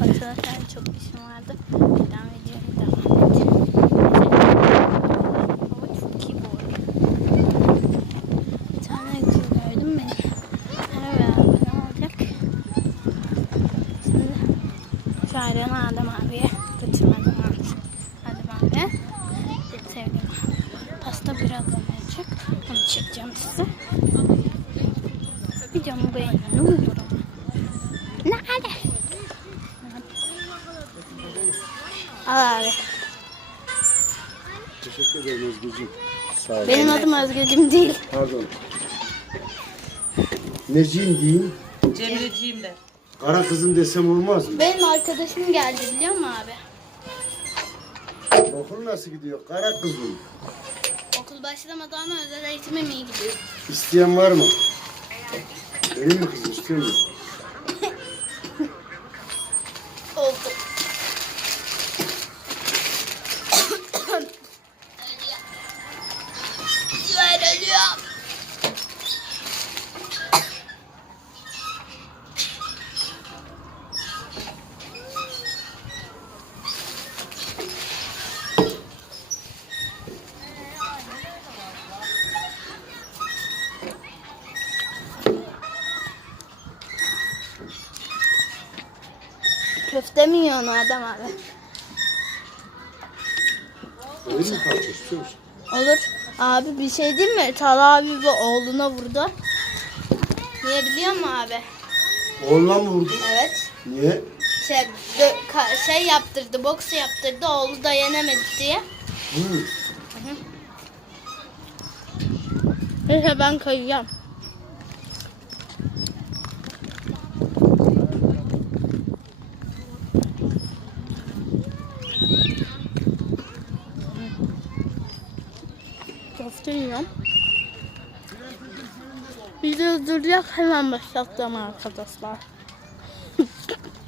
arkadaşlar çok işim vardı. Birden videoyu devam edeyim. Hava çok iyi bu arada. Bir tane kız gördüm beni. Abi ne olacak? Şimdi Şahiran Adem abiye götürme zamanı. Adem abi. Bir sevdiğim pasta birazdan olacak. Onu çekeceğim size. Videomu beğenin ne olur ama. Nerede? Al abi. Teşekkür ederim Özgürcüğüm. Sağ ol. Benim adım Özgürcüm değil. Pardon. Neciyim diyeyim. Cemileciğim de. Kara kızım desem olmaz mı? Benim arkadaşım geldi biliyor musun abi? Okul nasıl gidiyor? Kara kızım. Okul başlamadı ama özel eğitimim iyi gidiyor. İsteyen var mı? Benim mi kızım istiyor musun? Oldu. Köfte mi yiyorsun Adem abi? Öyle mi parça istiyor musun? Olur. Abi bir şey değil mi? Talha abi ve oğluna vurdu. Niye biliyor musun abi? Oğluna mı vurdun? Evet. Niye? Şey, dö- ka- şey yaptırdı, boks yaptırdı. Oğlu da yenemedi diye. Hı. Neyse ben kayacağım. köfte yiyorum. Video duracak hemen başlattım arkadaşlar.